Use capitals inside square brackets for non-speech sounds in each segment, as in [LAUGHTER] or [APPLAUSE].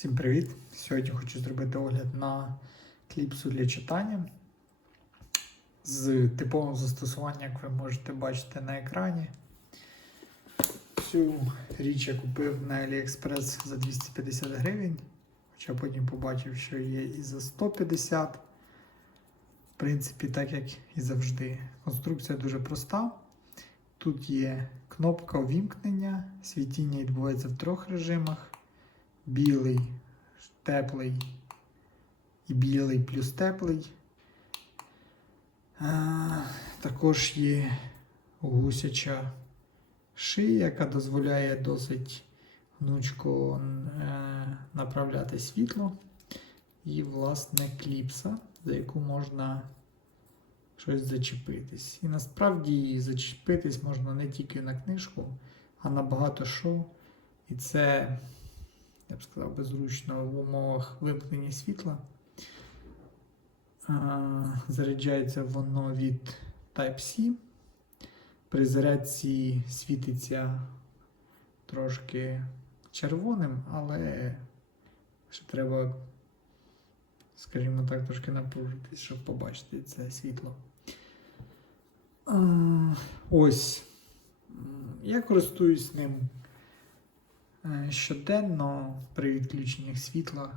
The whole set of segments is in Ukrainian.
Всім привіт! Сьогодні хочу зробити огляд на кліпсу для читання з типовим застосуванням, як ви можете бачити на екрані. Цю річ я купив на AliExpress за 250 гривень, хоча потім побачив, що є і за 150. В принципі, так як і завжди. Конструкція дуже проста. Тут є кнопка увімкнення, світіння відбувається в трьох режимах білий, теплий і білий плюс теплий. А, також є гусяча шия, яка дозволяє досить гнучко е, направляти світло. І, власне, кліпса, за яку можна щось зачепитись. І насправді зачепитись можна не тільки на книжку, а на багато що. І це я б сказав, би, зручно в умовах вимкнення світла. Заряджається воно від Type-C. При зарядці світиться трошки червоним, але ще треба, скажімо так, трошки напружитись, щоб побачити це світло. Ось. Я користуюсь ним щоденно при відключеннях світла,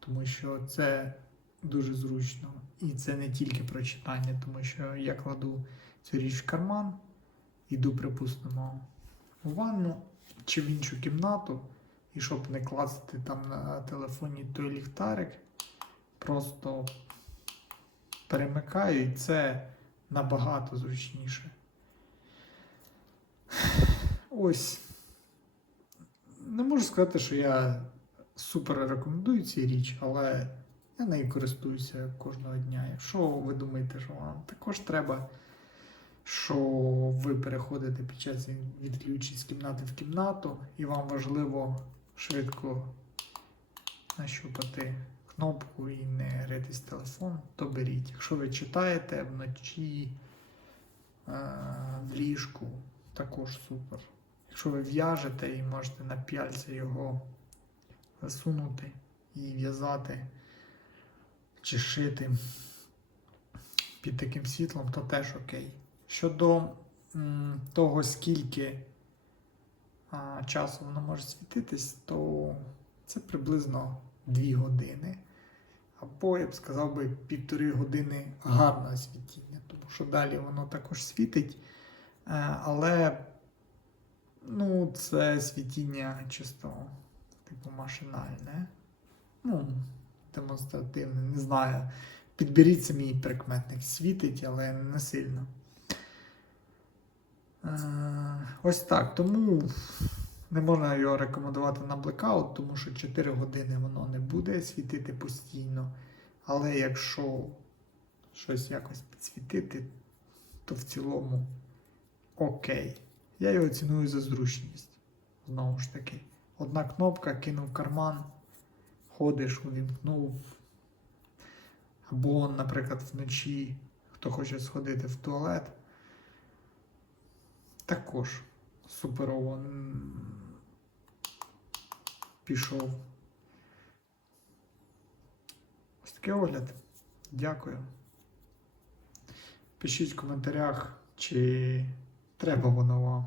тому що це дуже зручно. І це не тільки про читання, тому що я кладу цю річ в карман, іду, припустимо, у ванну чи в іншу кімнату, і щоб не класти там на телефоні той ліхтарик, просто перемикаю, і це набагато зручніше. [SIGHS] Ось. Не можу сказати, що я супер рекомендую цю річ, але я нею користуюся кожного дня. Якщо ви думаєте, що вам також треба, що ви переходите під час відключень з кімнати в кімнату, і вам важливо швидко нащупати кнопку і не ритись телефон, то беріть. Якщо ви читаєте вночі е, в ліжку, також супер. Якщо ви в'яжете і можете на п'яльці його засунути і в'язати чи шити під таким світлом, то теж окей. Щодо того, скільки а, часу воно може світитись, то це приблизно 2 години. Або, я б сказав би, півтори години гарного світіння, тому що далі воно також світить. Е, але Ну, це світіння чисто, типу, машинальне. Ну, демонстративне, не знаю. Підберіть самі прикметник. Світить, але не сильно. Е, ось так. Тому не можна його рекомендувати на блекаут, тому що 4 години воно не буде світити постійно. Але якщо щось якось підсвітити, то в цілому окей. Я його ціную за зручність. Знову ж таки, одна кнопка, кинув карман, ходиш, увімкнув. Або, наприклад, вночі, хто хоче сходити в туалет. Також суперово пішов. Ось такий огляд. Дякую. Пишіть в коментарях, чи треба воно вам.